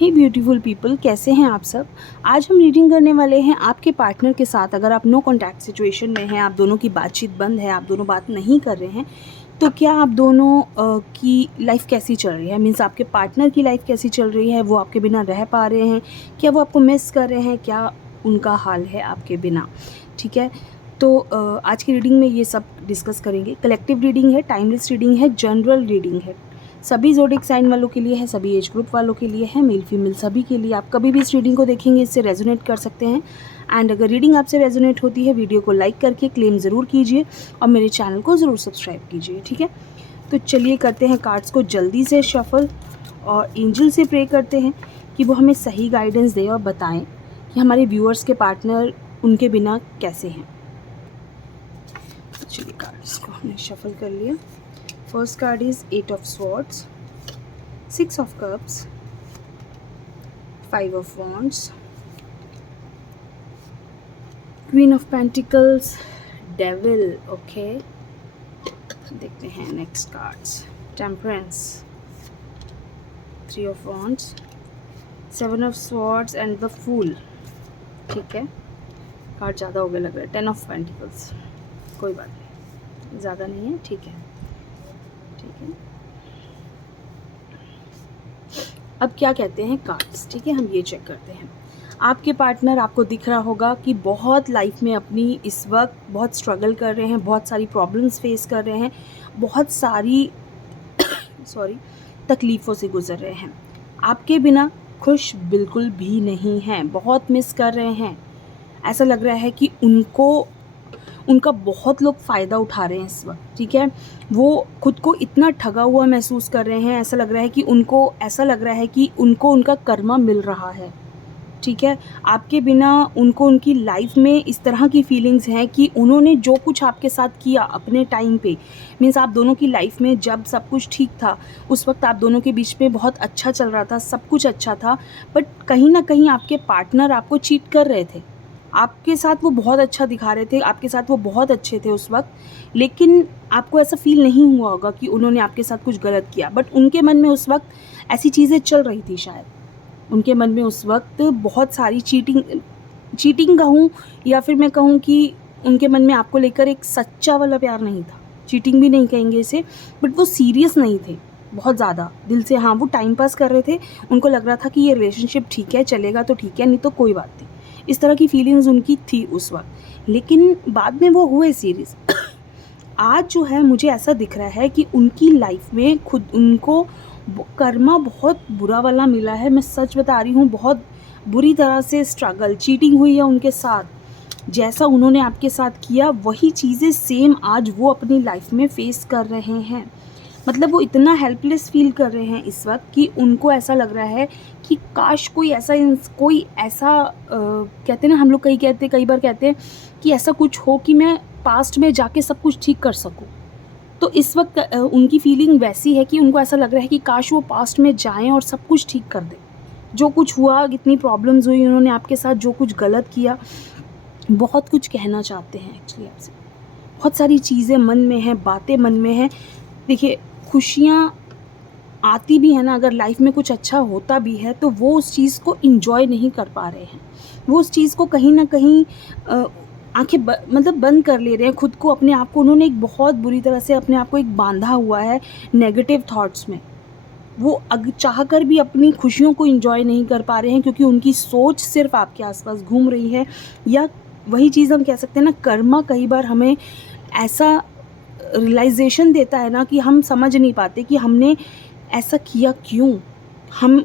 हे beautiful people, कैसे हैं आप सब। आज हम रीडिंग करने वाले हैं आपके पार्टनर के साथ। अगर आप नो कॉन्टैक्ट सिचुएशन में हैं, आप दोनों की बातचीत बंद है, आप दोनों बात नहीं कर रहे हैं, तो क्या आप दोनों की लाइफ कैसी चल रही है। मीन्स आपके पार्टनर की लाइफ कैसी चल रही है, वो आपके बिना रह पा रहे हैं, क्या वो आपको मिस कर रहे हैं, क्या उनका हाल है आपके बिना। ठीक है, तो आज की रीडिंग में ये सब डिस्कस करेंगे। कलेक्टिव रीडिंग है, टाइमलेस रीडिंग है, जनरल रीडिंग है, सभी ज़ोडिक साइन वालों के लिए है, सभी एज ग्रुप वालों के लिए है, मेल फीमेल सभी के लिए। आप कभी भी इस रीडिंग को देखेंगे, इससे रेजोनेट कर सकते हैं। एंड अगर रीडिंग आपसे रेजोनेट होती है, वीडियो को लाइक करके क्लेम ज़रूर कीजिए और मेरे चैनल को ज़रूर सब्सक्राइब कीजिए। ठीक है, तो चलिए करते हैं कार्ड्स को जल्दी से शफल और एंजल से प्रे करते हैं कि वो हमें सही गाइडेंस दे और बताएं कि हमारे व्यूअर्स के पार्टनर उनके बिना कैसे हैं। चलिए कार्ड्स को हमने शफल कर लिया। First card is 8 of Swords, 6 of Cups, 5 of Wands, Queen of Pentacles, Devil। Okay, देखते हैं next cards. Temperance, 3 of Wands, 7 of Swords and the Fool। ठीक है, कार्ड ज़्यादा हो गया लग रहा है। 10 of Pentacles, कोई बात नहीं, ज़्यादा नहीं है, ठीक है। ठीक है, अब क्या कहते हैं कार्ड्स। ठीक है, हम ये चेक करते हैं। आपके पार्टनर, आपको दिख रहा होगा कि बहुत लाइफ में अपनी इस वक्त बहुत स्ट्रगल कर रहे हैं, बहुत सारी प्रॉब्लम्स फेस कर रहे हैं, बहुत सारी तकलीफ़ों से गुजर रहे हैं। आपके बिना खुश बिल्कुल भी नहीं हैं, बहुत मिस कर रहे हैं। ऐसा लग रहा है कि उनका बहुत लोग फ़ायदा उठा रहे हैं इस वक्त। ठीक है, वो खुद को इतना ठगा हुआ महसूस कर रहे हैं। ऐसा लग रहा है कि उनको उनका कर्मा मिल रहा है। ठीक है, आपके बिना उनको उनकी लाइफ में इस तरह की फीलिंग्स हैं कि उन्होंने जो कुछ आपके साथ किया अपने टाइम पे, मीन्स आप दोनों की लाइफ में जब सब कुछ ठीक था, उस वक्त आप दोनों के बीच में बहुत अच्छा चल रहा था, सब कुछ अच्छा था, बट कहीं ना कहीं आपके पार्टनर आपको चीट कर रहे थे। आपके साथ वो बहुत अच्छा दिखा रहे थे, आपके साथ वो बहुत अच्छे थे उस वक्त, लेकिन आपको ऐसा फील नहीं हुआ होगा कि उन्होंने आपके साथ कुछ गलत किया। बट उनके मन में उस वक्त ऐसी चीज़ें चल रही थी। शायद उनके मन में उस वक्त बहुत सारी चीटिंग कहूँ, या फिर मैं कहूँ कि उनके मन में आपको लेकर एक सच्चा वाला प्यार नहीं था। चीटिंग भी नहीं कहेंगे इसे, बट वो सीरियस नहीं थे बहुत ज़्यादा दिल से। हाँ, वो टाइम पास कर रहे थे, उनको लग रहा था कि ये रिलेशनशिप ठीक है, चलेगा तो ठीक है, नहीं तो कोई बात नहीं। इस तरह की फीलिंग्स उनकी थी उस वक्त, लेकिन बाद में वो हुए सीरियस। आज जो है मुझे ऐसा दिख रहा है कि उनकी लाइफ में खुद उनको कर्मा बहुत बुरा वाला मिला है। मैं सच बता रही हूँ, बहुत बुरी तरह से स्ट्रगल, चीटिंग हुई है उनके साथ। जैसा उन्होंने आपके साथ किया वही चीज़ें सेम आज वो अपनी लाइफ में फेस कर रहे हैं। मतलब वो इतना हेल्पलेस फील कर रहे हैं इस वक्त कि उनको ऐसा लग रहा है कि काश कोई ऐसा कहते हैं ना, हम लोग कई बार कहते हैं कि ऐसा कुछ हो कि मैं पास्ट में जाके सब कुछ ठीक कर सकूं। तो इस वक्त उनकी फीलिंग वैसी है कि उनको ऐसा लग रहा है कि काश वो पास्ट में जाएं और सब कुछ ठीक कर दें। जो कुछ हुआ, इतनी प्रॉब्लम्स हुई, उन्होंने आपके साथ जो कुछ गलत किया, बहुत कुछ कहना चाहते हैं एक्चुअली आपसे। बहुत सारी चीज़ें मन में हैं, बातें मन में हैं। देखिए, खुशियाँ आती भी है ना, अगर लाइफ में कुछ अच्छा होता भी है तो वो उस चीज़ को इंजॉय नहीं कर पा रहे हैं। वो उस चीज़ को कहीं ना कहीं आंखें मतलब बंद कर ले रहे हैं खुद को, अपने आप को। उन्होंने एक बहुत बुरी तरह से अपने आप को एक बांधा हुआ है नेगेटिव थॉट्स में। वो चाह कर भी अपनी खुशियों को इंजॉय नहीं कर पा रहे हैं, क्योंकि उनकी सोच सिर्फ आपके आसपास घूम रही है। या वही चीज़ हम कह सकते हैं ना, कर्मा कई बार हमें ऐसा रियलाइजेशन देता है ना कि हम समझ नहीं पाते कि हमने ऐसा किया क्यों। हम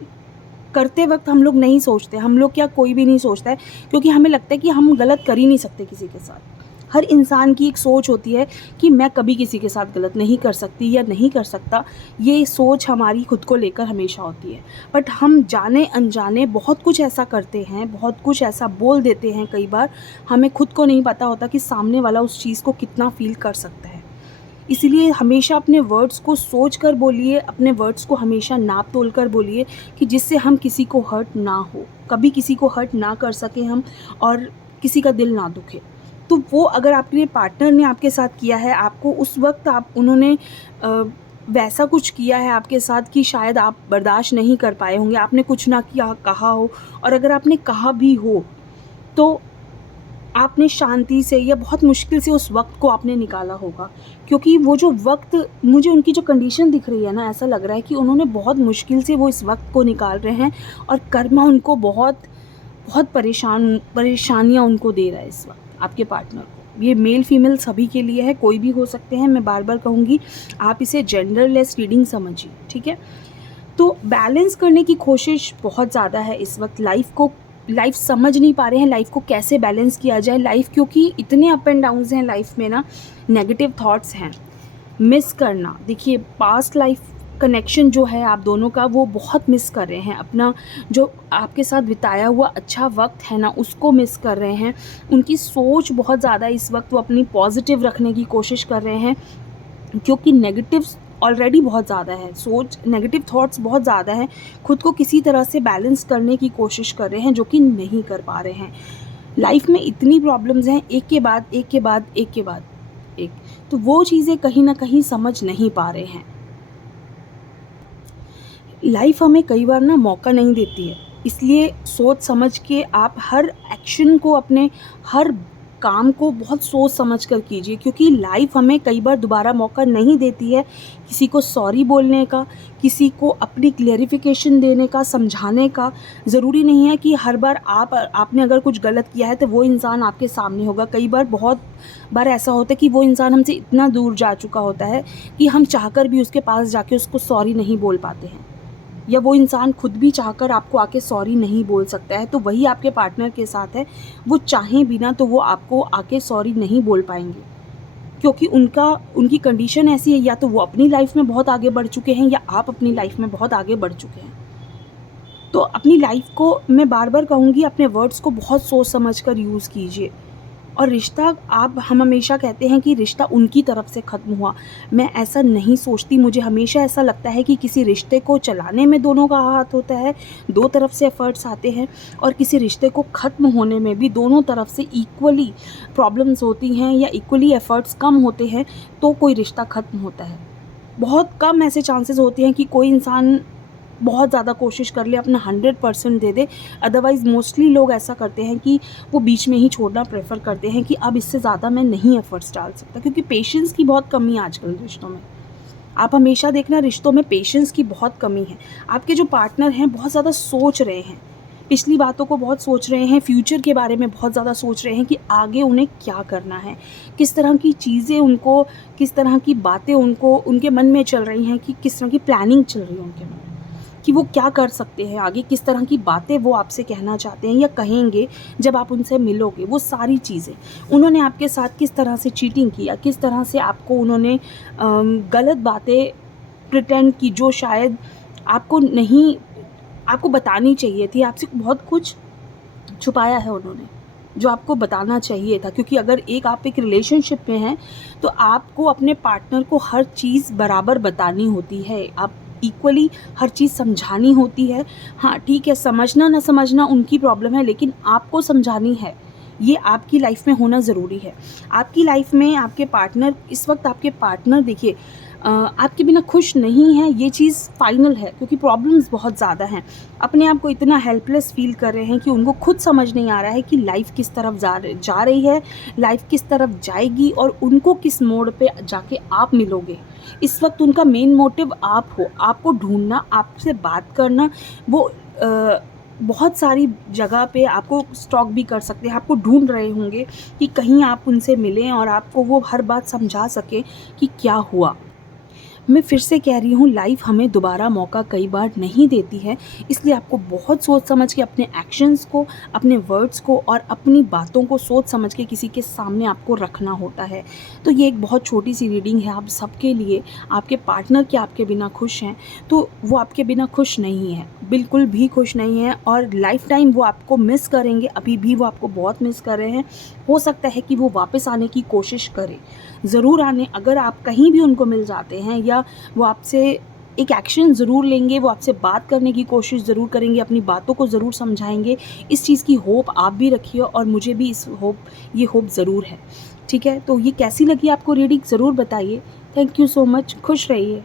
करते वक्त हम लोग नहीं सोचते, हम लोग क्या कोई भी नहीं सोचता है, क्योंकि हमें लगता है कि हम गलत कर ही नहीं सकते किसी के साथ। हर इंसान की एक सोच होती है कि मैं कभी किसी के साथ गलत नहीं कर सकती या नहीं कर सकता। ये सोच हमारी खुद को लेकर हमेशा होती है। बट हम जाने अनजाने बहुत कुछ ऐसा करते हैं, बहुत कुछ ऐसा बोल देते हैं कई बार, हमें खुद को नहीं पता होता कि सामने वाला उस चीज़ को कितना फील कर सकता है। इसीलिए हमेशा अपने वर्ड्स को सोच कर बोलिए, अपने वर्ड्स को हमेशा नाप तोल कर बोलिए कि जिससे हम किसी को हर्ट ना हो, कभी किसी को हर्ट ना कर सके हम, और किसी का दिल ना दुखे। तो वो अगर आपके पार्टनर ने आपके साथ किया है, आपको उस वक्त उन्होंने वैसा कुछ किया है आपके साथ कि शायद आप बर्दाश्त नहीं कर पाए होंगे, आपने कुछ ना किया कहा हो, और अगर आपने कहा भी हो तो आपने शांति से या बहुत मुश्किल से उस वक़्त को आपने निकाला होगा। क्योंकि वो जो वक़्त, मुझे उनकी जो कंडीशन दिख रही है ना, ऐसा लग रहा है कि उन्होंने बहुत मुश्किल से वो इस वक़्त को निकाल रहे हैं, और कर्मा उनको बहुत बहुत परेशानियाँ उनको दे रहा है इस वक़्त, आपके पार्टनर को। ये मेल फीमेल सभी के लिए है, कोई भी हो सकते हैं। मैं बार-बार कहूँगी, आप इसे जेंडरलेस रीडिंग समझिए, ठीक है? तो बैलेंस करने की कोशिश बहुत ज़्यादा है इस वक्त। लाइफ समझ नहीं पा रहे हैं, लाइफ को कैसे बैलेंस किया जाए। लाइफ, क्योंकि इतने अप एंड डाउन्स हैं लाइफ में ना, नेगेटिव थॉट्स हैं, मिस करना। देखिए, पास्ट लाइफ कनेक्शन जो है आप दोनों का, वो बहुत मिस कर रहे हैं। अपना जो आपके साथ बिताया हुआ अच्छा वक्त है ना, उसको मिस कर रहे हैं। उनकी सोच बहुत ज़्यादा इस वक्त, वो अपनी पॉजिटिव रखने की कोशिश कर रहे हैं, क्योंकि नेगेटिव्स ऑलरेडी बहुत ज़्यादा है, सोच नेगेटिव थॉट्स बहुत ज़्यादा हैं। खुद को किसी तरह से बैलेंस करने की कोशिश कर रहे हैं, जो कि नहीं कर पा रहे हैं। लाइफ में इतनी प्रॉब्लम्स हैं, एक के बाद एक के बाद एक के बाद एक, तो वो चीज़ें कहीं ना कहीं समझ नहीं पा रहे हैं। लाइफ हमें कई बार ना मौका नहीं देती है, इसलिए सोच समझ के आप हर एक्शन को, अपने हर काम को बहुत सोच समझ कर कीजिए, क्योंकि लाइफ हमें कई बार दोबारा मौका नहीं देती है किसी को सॉरी बोलने का, किसी को अपनी क्लेरिफिकेशन देने का, समझाने का। ज़रूरी नहीं है कि हर बार आपने अगर कुछ गलत किया है तो वो इंसान आपके सामने होगा। कई बार, बहुत बार ऐसा होता है कि वो इंसान हमसे इतना दूर जा चुका होता है कि हम चाहकर भी उसके पास जाके उसको सॉरी नहीं बोल पाते हैं, या वो इंसान खुद भी चाहकर आपको आके सॉरी नहीं बोल सकता है। तो वही आपके पार्टनर के साथ है, वो चाहें बिना तो वो आपको आके सॉरी नहीं बोल पाएंगे, क्योंकि उनकी कंडीशन ऐसी है, या तो वो अपनी लाइफ में बहुत आगे बढ़ चुके हैं, या आप अपनी लाइफ में बहुत आगे बढ़ चुके हैं। तो अपनी लाइफ को, मैं बार बार कहूँगी, अपने वर्ड्स को बहुत सोच समझ कर यूज़ कीजिए। और रिश्ता, हम हमेशा कहते हैं कि रिश्ता उनकी तरफ से ख़त्म हुआ। मैं ऐसा नहीं सोचती। मुझे हमेशा ऐसा लगता है कि किसी रिश्ते को चलाने में दोनों का हाथ होता है, दो तरफ से एफ़र्ट्स आते हैं, और किसी रिश्ते को ख़त्म होने में भी दोनों तरफ से इक्वली प्रॉब्लम्स होती हैं, या इक्वली एफ़र्ट्स कम होते हैं तो कोई रिश्ता ख़त्म होता है। बहुत कम ऐसे चांसेस होते हैं कि कोई इंसान बहुत ज़्यादा कोशिश कर ले, अपना 100% दे दे। अदरवाइज़ मोस्टली लोग ऐसा करते हैं कि वो बीच में ही छोड़ना प्रेफर करते हैं, कि अब इससे ज़्यादा मैं नहीं एफर्ट्स डाल सकता, क्योंकि पेशेंस की बहुत कमी है आजकल रिश्तों में। आप हमेशा देखना, रिश्तों में पेशेंस की बहुत कमी है। आपके जो पार्टनर हैं बहुत ज़्यादा सोच रहे हैं, पिछली बातों को बहुत सोच रहे हैं, फ्यूचर के बारे में बहुत ज़्यादा सोच रहे हैं कि आगे उन्हें क्या करना है, किस तरह की चीज़ें उनको, किस तरह की बातें उनको, उनके मन में चल रही हैं, कि किस तरह की प्लानिंग चल रही है उनके मन में, कि वो क्या कर सकते हैं आगे, किस तरह की बातें वो आपसे कहना चाहते हैं या कहेंगे जब आप उनसे मिलोगे। वो सारी चीज़ें, उन्होंने आपके साथ किस तरह से चीटिंग किया, किस तरह से आपको उन्होंने गलत बातें प्रिटेंड की, जो शायद आपको नहीं, आपको बतानी चाहिए थी। आपसे बहुत कुछ छुपाया है उन्होंने, जो आपको बताना चाहिए था। क्योंकि अगर आप एक रिलेशनशिप में हैं तो आपको अपने पार्टनर को हर चीज़ बराबर बतानी होती है, आप इक्वली हर चीज़ समझानी होती है। हाँ ठीक है, समझना ना समझना उनकी प्रॉब्लम है, लेकिन आपको समझानी है। ये आपकी लाइफ में होना ज़रूरी है। आपकी लाइफ में आपके पार्टनर, इस वक्त आपके पार्टनर देखिए आपके बिना खुश नहीं है, ये चीज़ फाइनल है, क्योंकि प्रॉब्लम्स बहुत ज़्यादा हैं। अपने आप को इतना हेल्पलेस फील कर रहे हैं कि उनको खुद समझ नहीं आ रहा है कि लाइफ किस तरफ जा रही है, लाइफ किस तरफ जाएगी, और उनको किस मोड़ पे जाके आप मिलोगे। इस वक्त उनका मेन मोटिव आप हो, आपको ढूंढना, आपसे बात करना। वो बहुत सारी जगह पे आपको स्टॉक भी कर सकते हैं, आपको ढूंढ रहे होंगे कि कहीं आप उनसे मिलें और आपको वो हर बात समझा सके कि क्या हुआ। मैं फिर से कह रही हूँ, लाइफ हमें दोबारा मौका कई बार नहीं देती है, इसलिए आपको बहुत सोच समझ के अपने एक्शंस को, अपने वर्ड्स को और अपनी बातों को सोच समझ के किसी के सामने आपको रखना होता है। तो ये एक बहुत छोटी सी रीडिंग है आप सबके लिए। आपके पार्टनर क्या आपके बिना खुश हैं? तो वो आपके बिना खुश नहीं है, बिल्कुल भी खुश नहीं है, और लाइफ टाइम वो आपको मिस करेंगे। अभी भी वो आपको बहुत मिस कर रहे हैं। हो सकता है कि वो वापस आने की कोशिश करें, ज़रूर आने। अगर आप कहीं भी उनको मिल जाते हैं, या वो आपसे एक एक्शन ज़रूर लेंगे, वो आपसे बात करने की कोशिश ज़रूर करेंगे, अपनी बातों को ज़रूर समझाएंगे। इस चीज़ की होप आप भी रखिए, और मुझे भी ये होप ज़रूर है। ठीक है, तो ये कैसी लगी आपको रीडिंग, ज़रूर बताइए। थैंक यू सो मच, खुश रहिए।